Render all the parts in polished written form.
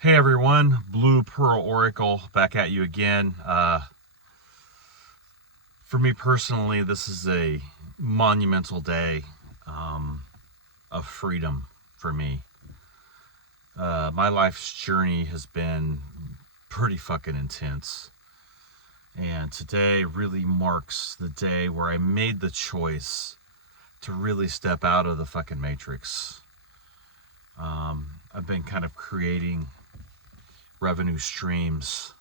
Hey everyone, Blue Pearl Oracle back at you again. For me personally, this is a monumental day of freedom for me. My life's journey has been pretty fucking intense. And today really marks the day where I made the choice to really step out of the fucking matrix. I've been kind of creating revenue streams,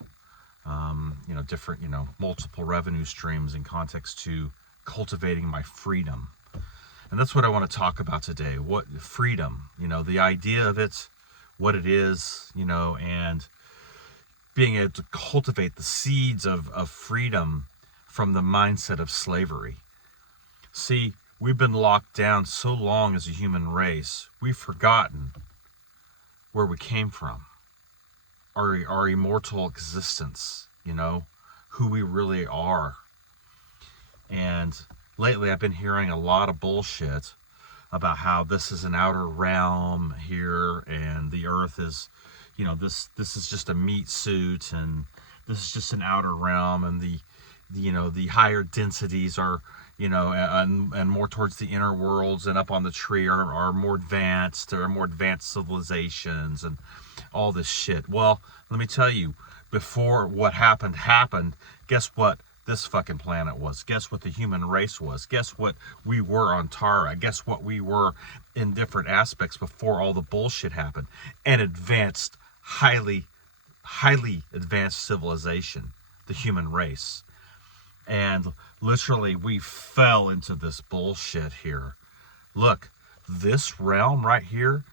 different, multiple revenue streams in context to cultivating my freedom. And that's what I want to talk about today. What freedom, the idea of it, what it is, and being able to cultivate the seeds of freedom from the mindset of slavery. See, we've been locked down so long as a human race, we've forgotten where we came from. Our immortal existence, who we really are. And lately I've been hearing a lot of bullshit about how this is an outer realm here and the earth is, this is just a meat suit and this is just an outer realm, and the higher densities are, and more towards the inner worlds and up on the tree are more advanced. There are more advanced civilizations and all this shit. Well, let me tell you, before what happened, guess what this fucking planet was? Guess what the human race was? Guess what we were on Tara? Guess what we were in different aspects before all the bullshit happened? An advanced, highly advanced civilization, the human race. And literally we fell into this bullshit here. Look, this realm right here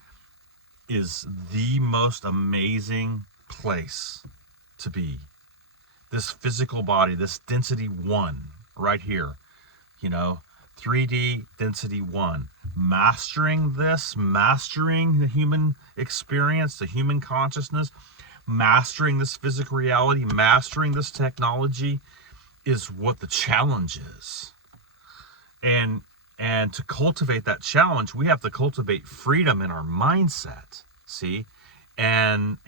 is the most amazing place to be. This physical body, this density 1 right here, 3D density 1. Mastering the human experience, the human consciousness, mastering this physical reality, mastering this technology is what the challenge is. And to cultivate that challenge, we have to cultivate freedom in our mindset, see, and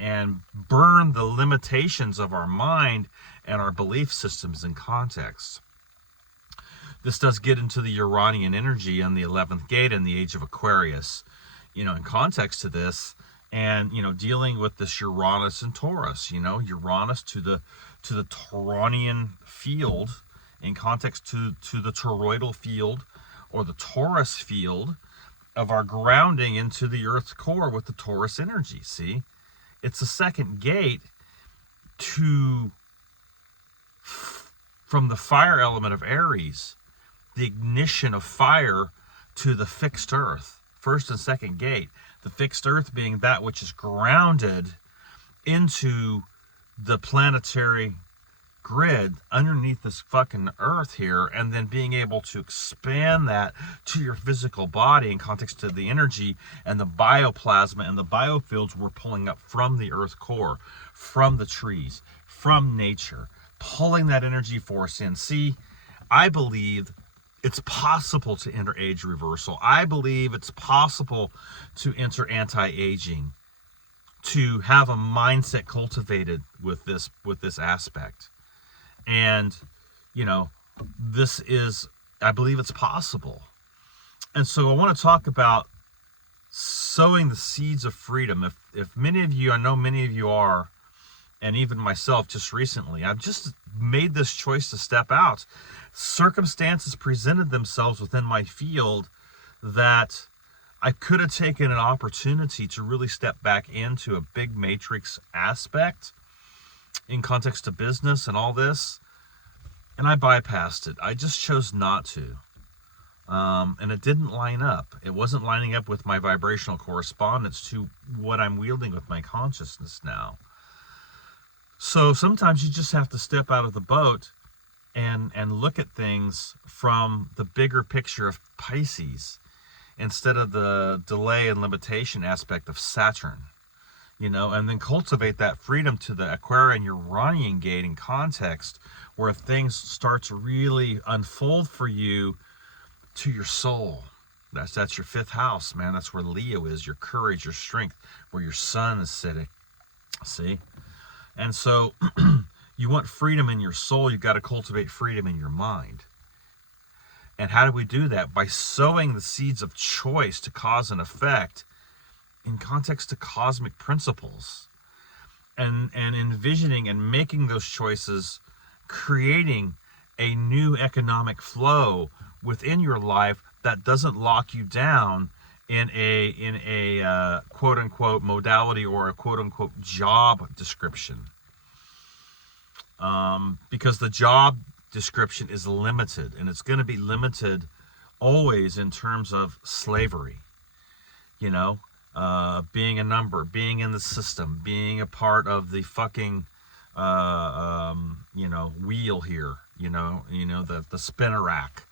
burn the limitations of our mind and our belief systems in context. This does get into the Uranian energy and the 11th gate and the age of Aquarius, in context to this, and dealing with this Uranus and Taurus, Uranus to the Tauronian field in context to the toroidal field or the Taurus field of our grounding into the Earth's core with the Taurus energy. See, it's the second gate from the fire element of Aries, the ignition of fire, to the fixed earth, first and second gate. The fixed earth being that which is grounded into the planetary grid underneath this fucking earth here, and then being able to expand that to your physical body in context to the energy and the bioplasma and the biofields we're pulling up from the earth core, from the trees, from nature, pulling that energy force in. See, I believe it's possible to enter age reversal. I believe it's possible to enter anti-aging, to have a mindset cultivated with this aspect. And, this is, I believe it's possible. And so I want to talk about sowing the seeds of freedom. If many of you, I know many of you are, and even myself just recently, I've just made this choice to step out. Circumstances presented themselves within my field that I could have taken an opportunity to really step back into a big matrix aspect in context to business and all this, and I bypassed it. I just chose not to. And it didn't line up. It wasn't lining up with my vibrational correspondence to what I'm wielding with my consciousness now. So sometimes you just have to step out of the boat and look at things from the bigger picture of Pisces instead of the delay and limitation aspect of Saturn. And then cultivate that freedom to the Aquarian Uranian gate in context where things start to really unfold for you to your soul. That's your 5th house, man. That's where Leo is, your courage, your strength, where your sun is sitting. See? And so you want freedom in your soul, you've got to cultivate freedom in your mind. And how do we do that? By sowing the seeds of choice to cause and effect in context to cosmic principles. And envisioning and making those choices, creating a new economic flow within your life that doesn't lock you down in a quote unquote modality or a quote unquote job description, because the job description is limited, and it's going to be limited always in terms of slavery. Being a number, being in the system, being a part of the fucking wheel here, the spinner rack,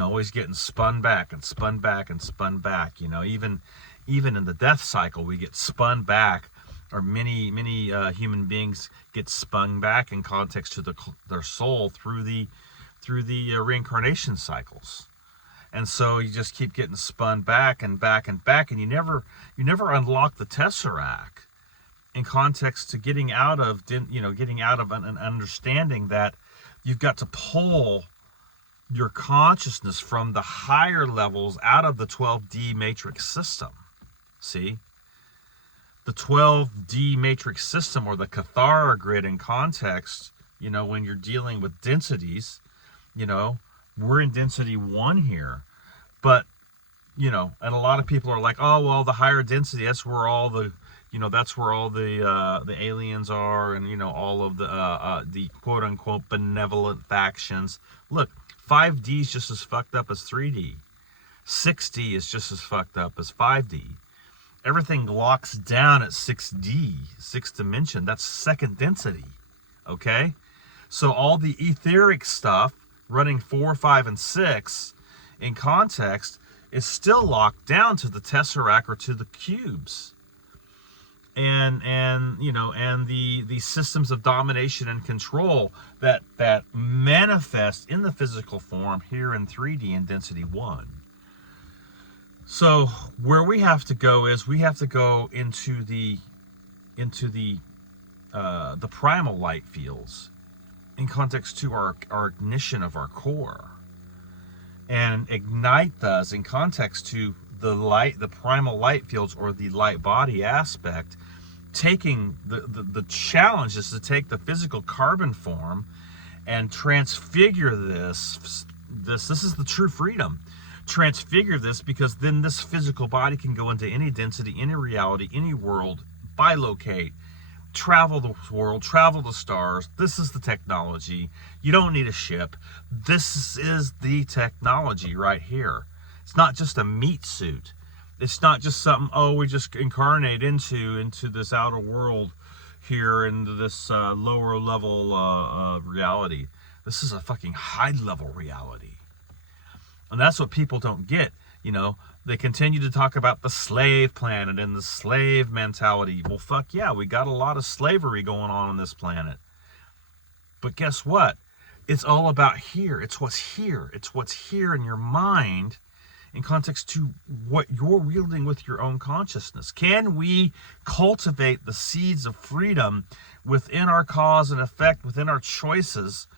always getting spun back and spun back and spun back. Even in the death cycle, we get spun back, or many human beings get spun back in context to their soul through the reincarnation cycles. And so you just keep getting spun back and back and back, and you never unlock the tesseract in context to getting out of an understanding that you've got to pull your consciousness from the higher levels out of the 12D matrix system. See? The 12D matrix system, or the Cathara grid in context, when you're dealing with densities, we're in density 1 here. But, and a lot of people are like, oh, well, the higher density, that's where all the aliens are, and, all of the quote unquote benevolent factions. Look, 5D is just as fucked up as 3D. 6D is just as fucked up as 5D. Everything locks down at 6D, 6th dimension. That's second density, okay? So all the etheric stuff running 4, 5, and 6 in context is still locked down to the tesseract or to the cubes. And the systems of domination and control that manifest in the physical form here in 3D and density 1. So where we have to go is we have to go into the primal light fields in context to our ignition of our core, and ignite those in context to the primal light fields, or the light body aspect. Taking the challenge is to take the physical carbon form and transfigure this. This is the true freedom. Transfigure this, because then this physical body can go into any density, any reality, any world, bilocate, travel the world, travel the stars. This is the technology. You don't need a ship. This is the technology right here. It's not just a meat suit. It's not just something, we just incarnate into this outer world here, into this lower level reality. This is a fucking high level reality. And that's what people don't get. They continue to talk about the slave planet and the slave mentality. Well, fuck yeah, we got a lot of slavery going on this planet. But guess what? It's all about here. It's what's here. It's what's here in your mind in context to what you're wielding with your own consciousness. Can we cultivate the seeds of freedom within our cause and effect, within our choices,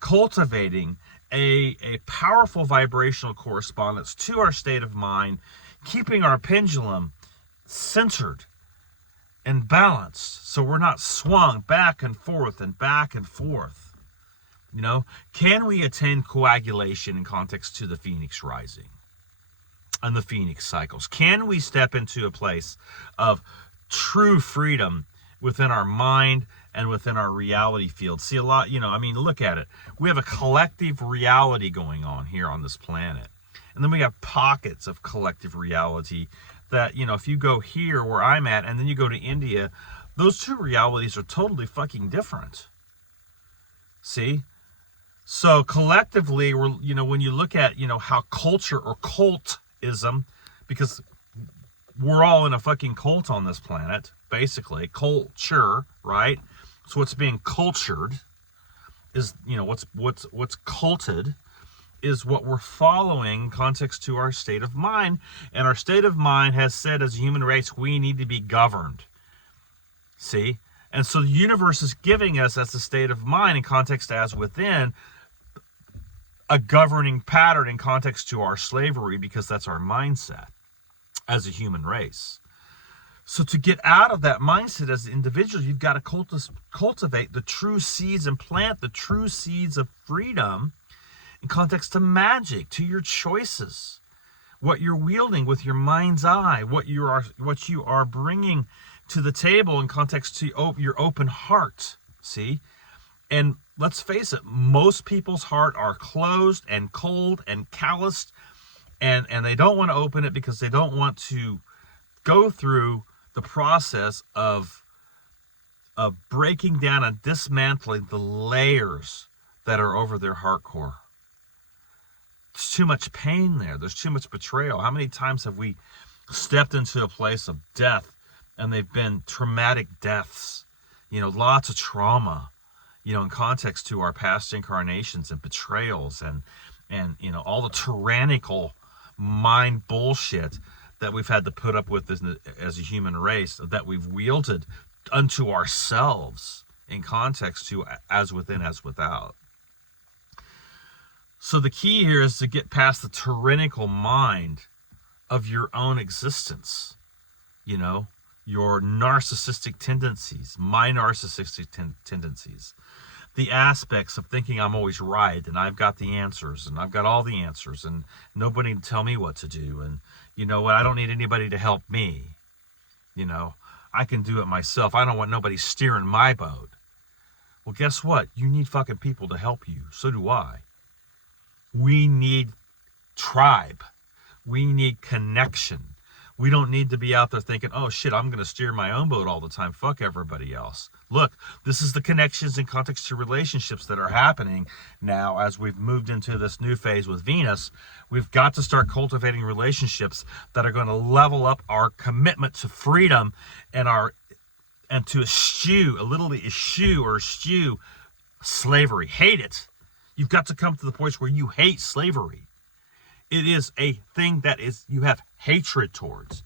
cultivating a powerful vibrational correspondence to our state of mind, keeping our pendulum centered and balanced so we're not swung back and forth and back and forth? Can we attain coagulation in context to the Phoenix rising and the Phoenix cycles? Can we step into a place of true freedom within our mind and within our reality field? See, a lot, look at it. We have a collective reality going on here on this planet. And then we have pockets of collective reality that, if you go here where I'm at, and then you go to India, those two realities are totally fucking different. See? So collectively, we're, when you look at, how culture or cultism, because we're all in a fucking cult on this planet, basically, culture, right? So what's being cultured is, what's culted is what we're following in context to our state of mind. And our state of mind has said, as a human race, we need to be governed. See? And so the universe is giving us, as a state of mind in context as within, a governing pattern in context to our slavery, because that's our mindset as a human race. So to get out of that mindset as individuals, you've got to cultivate the true seeds and plant the true seeds of freedom in context to magic, to your choices, what you're wielding with your mind's eye, what you are bringing to the table in context to your open heart. See? And let's face it, most people's heart are closed and cold and calloused, and they don't want to open it because they don't want to go through the process of breaking down and dismantling the layers that are over their heart core. There's too much pain there. There's too much betrayal. How many times have we stepped into a place of death, and they've been traumatic deaths, lots of trauma, in context to our past incarnations and betrayals and all the tyrannical mind bullshit that we've had to put up with as a human race, that we've wielded unto ourselves in context to as within, as without. So the key here is to get past the tyrannical mind of your own existence, your narcissistic tendencies, my narcissistic tendencies, the aspects of thinking I'm always right and I've got the answers and I've got all the answers and nobody can tell me what to do, and you know what, I don't need anybody to help me. I can do it myself. I don't want nobody steering my boat. Well, guess what? You need fucking people to help you. So do I. We need tribe. We need connection. We don't need to be out there thinking, oh shit, I'm going to steer my own boat all the time. Fuck everybody else. Look, this is the connections in context to relationships that are happening now as we've moved into this new phase with Venus. We've got to start cultivating relationships that are going to level up our commitment to freedom and to eschew slavery. Hate it. You've got to come to the point where you hate slavery. It is a thing that you have hatred towards.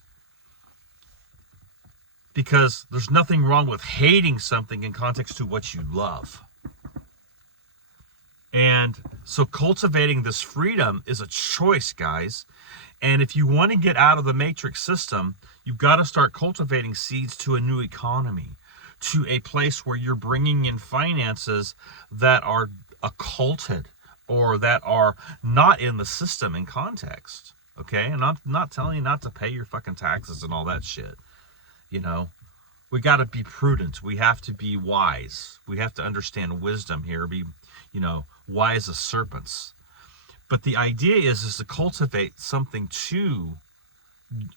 Because there's nothing wrong with hating something in context to what you love. And so cultivating this freedom is a choice, guys. And if you want to get out of the matrix system, you've got to start cultivating seeds to a new economy, to a place where you're bringing in finances that are occulted or that are not in the system in context. Okay? And I'm not telling you not to pay your fucking taxes and all that shit. We got to be prudent. We have to be wise. We have to understand wisdom here. Be, wise as serpents. But the idea is to cultivate something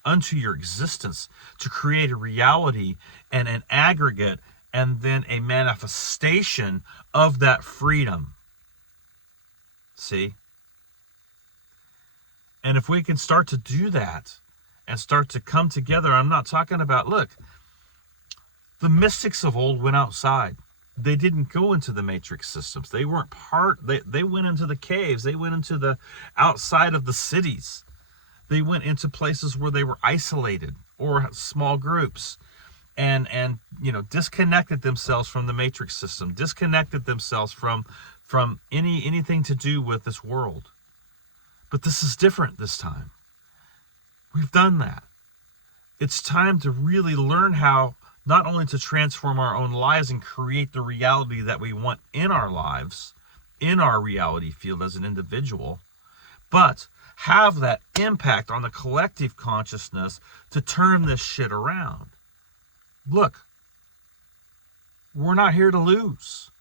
unto your existence, to create a reality and an aggregate and then a manifestation of that freedom. See? And if we can start to do that and start to come together, I'm not talking about, look, the mystics of old went outside. They didn't go into the matrix systems. They weren't they went into the caves. They went into the outside of the cities. They went into places where they were isolated or small groups and disconnected themselves from the matrix system, disconnected themselves from anything to do with this world. But this is different this time. We've done that. It's time to really learn how not only to transform our own lives and create the reality that we want in our lives, in our reality field as an individual, but have that impact on the collective consciousness to turn this shit around. Look, we're not here to lose.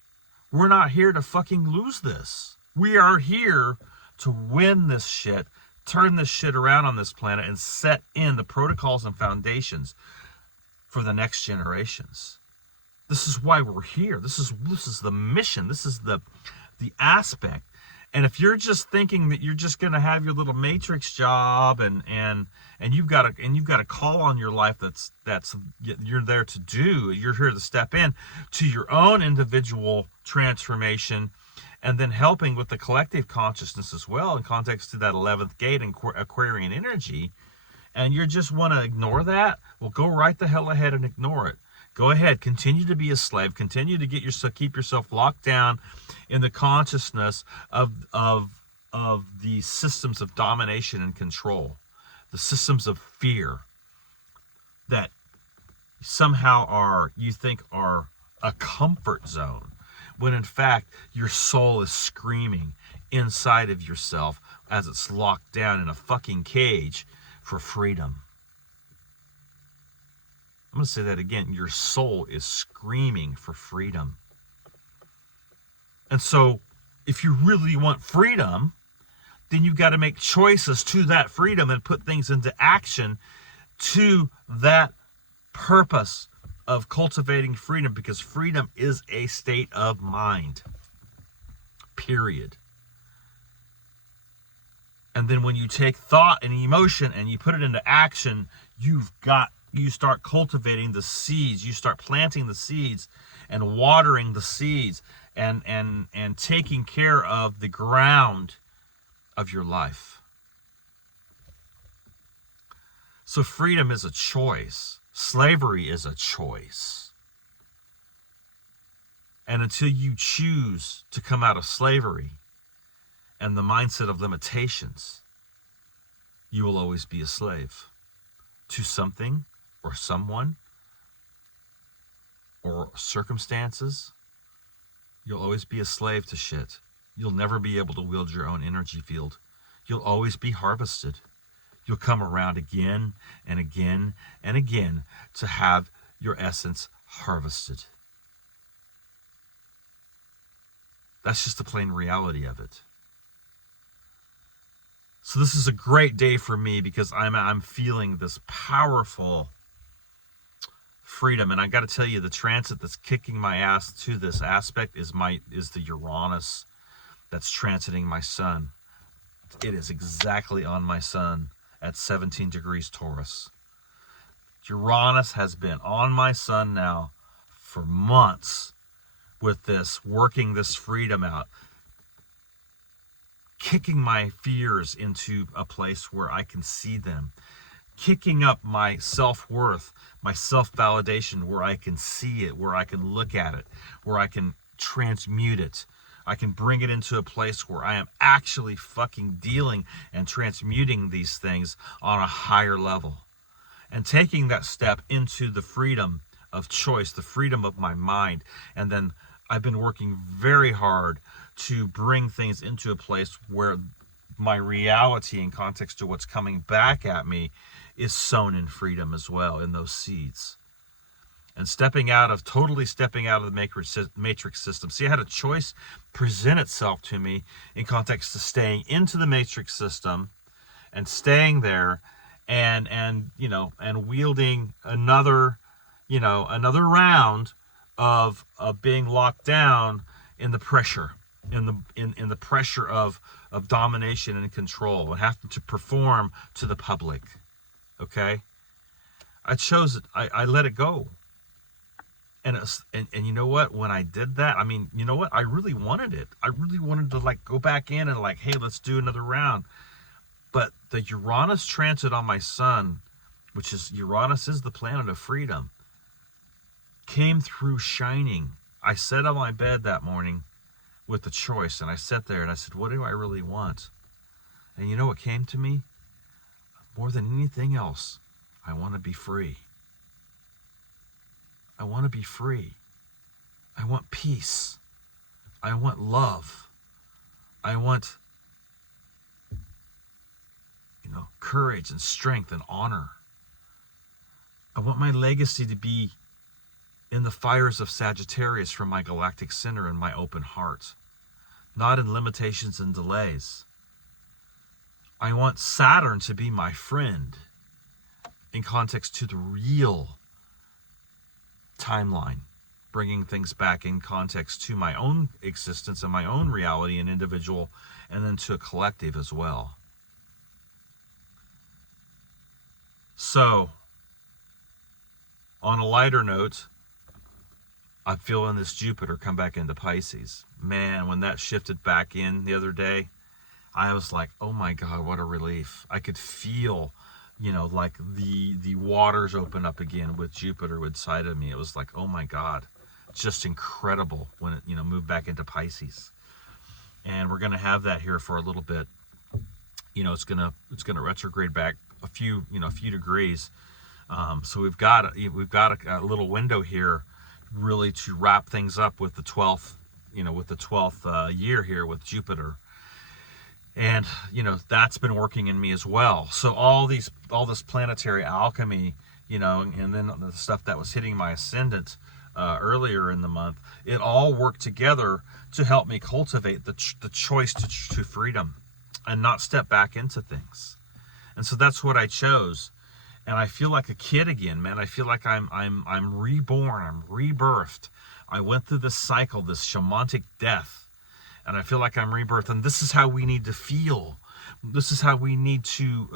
We're not here to fucking lose this. We are here to win this shit, turn this shit around on this planet, and set in the protocols and foundations for the next generations. This is why we're here. This is the mission. This is the aspect. And if you're just thinking that you're just going to have your little matrix job and you've got a call on your life that's you're there to do, you're here to step in to your own individual transformation, and then helping with the collective consciousness as well in context to that 11th gate and Aquarian energy, and you just want to ignore that, well, go right the hell ahead and ignore it. Go ahead, continue to be a slave, continue to keep yourself locked down in the consciousness of the systems of domination and control, the systems of fear that somehow you think are a comfort zone, when in fact your soul is screaming inside of yourself as it's locked down in a fucking cage for freedom. I'm going to say that again. Your soul is screaming for freedom. And so if you really want freedom, then you've got to make choices to that freedom and put things into action to that purpose of cultivating freedom, because freedom is a state of mind. Period. And then when you take thought and emotion and you put it into action, you start cultivating the seeds. You start planting the seeds and watering the seeds and taking care of the ground of your life. So freedom is a choice. Slavery is a choice. And until you choose to come out of slavery and the mindset of limitations, you will always be a slave to something or someone or circumstances. You'll always be a slave to shit. You'll never be able to wield your own energy field. You'll always be harvested. You'll come around again and again and again to have your essence harvested. That's just the plain reality of it. So this is a great day for me because I'm feeling this powerful freedom. And I got to tell you, the transit that's kicking my ass to this aspect is the Uranus that's transiting my sun. It is exactly on my sun at 17 degrees Taurus. Uranus has been on my sun now for months with this, working this freedom out, kicking my fears into a place where I can see them, kicking up my self-worth, my self-validation, where I can see it, where I can look at it, where I can transmute it. I can bring it into a place where I am actually fucking dealing and transmuting these things on a higher level. And taking that step into the freedom of choice, the freedom of my mind. And then I've been working very hard to bring things into a place where my reality in context to what's coming back at me is sown in freedom as well, in those seeds. And totally stepping out of the matrix system. See, I had a choice present itself to me in context to staying into the matrix system and staying there and wielding another round of being locked down in the pressure, in the pressure of domination and control, and having to perform to the public. Okay? I chose it. I let it go. And you know what? When I did that, I mean, you know what? I really wanted it. I really wanted to go back in and hey, let's do another round. But the Uranus transit on my sun, which is Uranus is the planet of freedom, came through shining. I sat on my bed that morning with the choice, and I sat there and I said, what do I really want? And you know what came to me? More than anything else, I want to be free. I want to be free. I want peace. I want love. I want, courage and strength and honor. I want my legacy to be in the fires of Sagittarius from my galactic center and my open heart, not in limitations and delays. I want Saturn to be my friend in context to the real timeline, bringing things back in context to my own existence and my own reality and individual, and then to a collective as well. So, on a lighter note, I'm feeling this Jupiter come back into Pisces. Man, when that shifted back in the other day, I was like, oh my God, what a relief. I could feel like the waters open up again with Jupiter inside of me. It was like, oh my God, just incredible when it, moved back into Pisces. And we're going to have that here for a little bit. It's going to retrograde back a few degrees. So we've got a little window here really to wrap things up with the 12th, year here with Jupiter. And, that's been working in me as well. So all this planetary alchemy, and then the stuff that was hitting my ascendant earlier in the month, it all worked together to help me cultivate the choice to freedom and not step back into things. And so that's what I chose. And I feel like a kid again, man. I feel like I'm reborn, I'm rebirthed. I went through this cycle, this shamanic death. And I feel like I'm rebirthed, and this is how we need to feel. This is how we need to,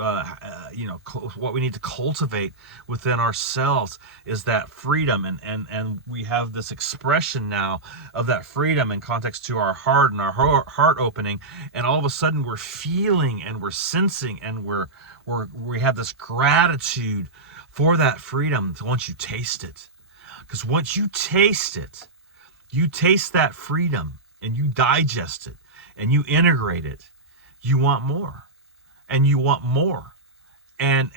what we need to cultivate within ourselves is that freedom. And we have this expression now of that freedom in context to our heart and our heart opening. And all of a sudden we're feeling and we're sensing and we have this gratitude for that freedom once you taste it. Because once you taste it, you taste that freedom, and you digest it, and you integrate it, you want more, and you want more. And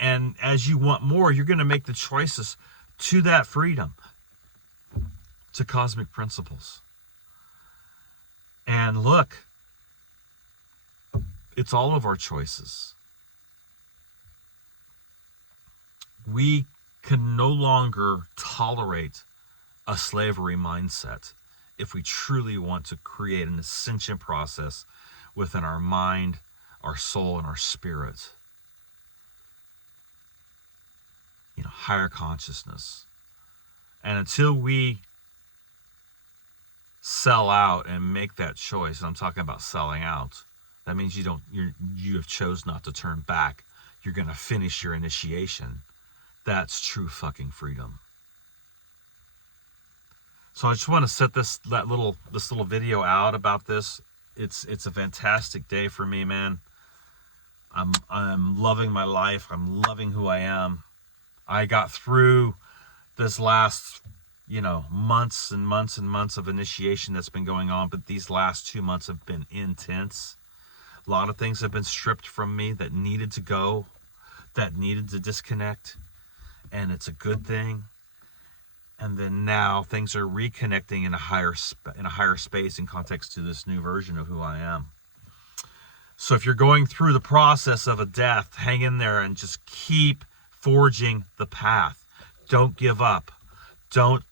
as you want more, you're going to make the choices to that freedom, to cosmic principles. And look, it's all of our choices. We can no longer tolerate a slavery mindset if we truly want to create an ascension process within our mind, our soul, and our spirit. Higher consciousness. And until we sell out and make that choice, and I'm talking about selling out, that means you have chose not to turn back. You're going to finish your initiation. That's true fucking freedom. So I just want to set this little video out about this. It's a fantastic day for me, man. I'm loving my life. I'm loving who I am. I got through this last, months and months and months of initiation that's been going on, but these last 2 months have been intense. A lot of things have been stripped from me that needed to go, that needed to disconnect, and it's a good thing. And then now things are reconnecting in a higher space in context to this new version of who I am. So if you're going through the process of a death, hang in there and just keep forging the path. Don't give up. Don't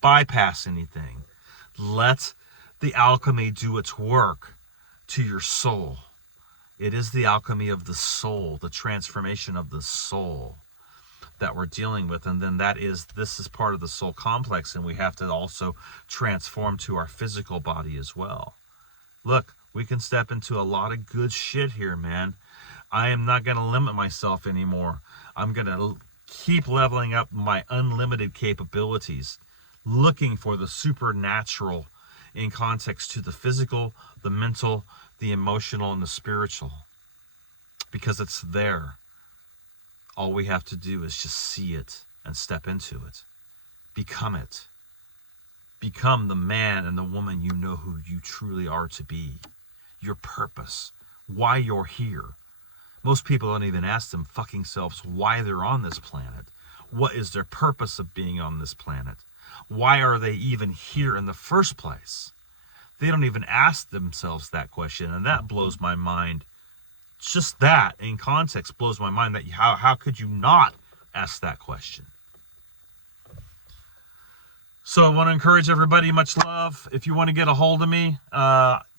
bypass anything. Let the alchemy do its work to your soul. It is the alchemy of the soul, the transformation of the soul that we're dealing with. And then this is part of the soul complex, and we have to also transform to our physical body as well. Look, we can step into a lot of good shit here, man. I am not going to limit myself anymore. I'm going to keep leveling up my unlimited capabilities, looking for the supernatural in context to the physical, the mental, the emotional, and the spiritual, because it's there. All we have to do is just see it and step into it. Become it. Become the man and the woman you know who you truly are to be. Your purpose. Why you're here. Most people don't even ask them fucking selves why they're on this planet. What is their purpose of being on this planet? Why are they even here in the first place? They don't even ask themselves that question, and that blows my mind. Just that in context blows my mind, that how could you not ask that question? So I want to encourage everybody, much love. If you want to get a hold of me,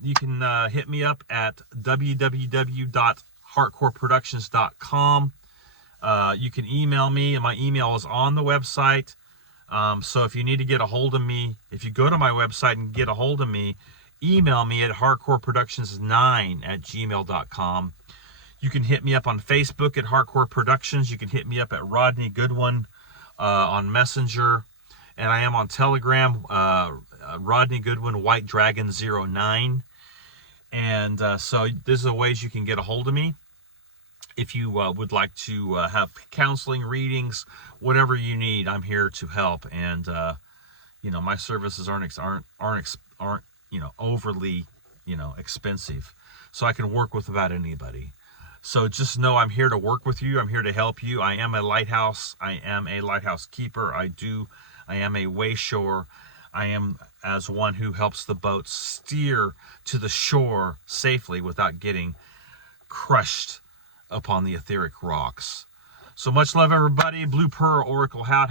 you can hit me up at www.heartcoreproductions.com. You can email me, and my email is on the website. So if you need to get a hold of me, if you go to my website and get a hold of me, email me at heartcoreproductions9@gmail.com. You can hit me up on Facebook at Hardcore Productions. You can hit me up at Rodney Goodwin on Messenger. And I am on Telegram, Rodney Goodwin, White Dragon 09. And so these are the ways you can get a hold of me. If you would like to have counseling, readings, whatever you need, I'm here to help. And you know, my services aren't overly expensive, so I can work with about anybody. So just know I'm here to work with you. I'm here to help you. I am a lighthouse. I am a lighthouse keeper. I am a wayshore. I am as one who helps the boats steer to the shore safely without getting crushed upon the etheric rocks. So much love, everybody. Blue Pearl Oracle out.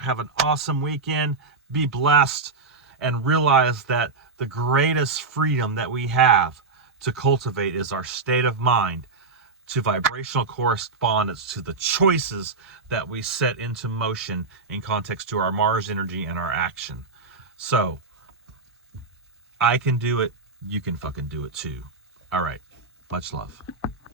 Have an awesome weekend. Be blessed, and realize that the greatest freedom that we have to cultivate is our state of mind to vibrational correspondence to the choices that we set into motion in context to our Mars energy and our action. So I can do it. You can fucking do it too. All right. Much love.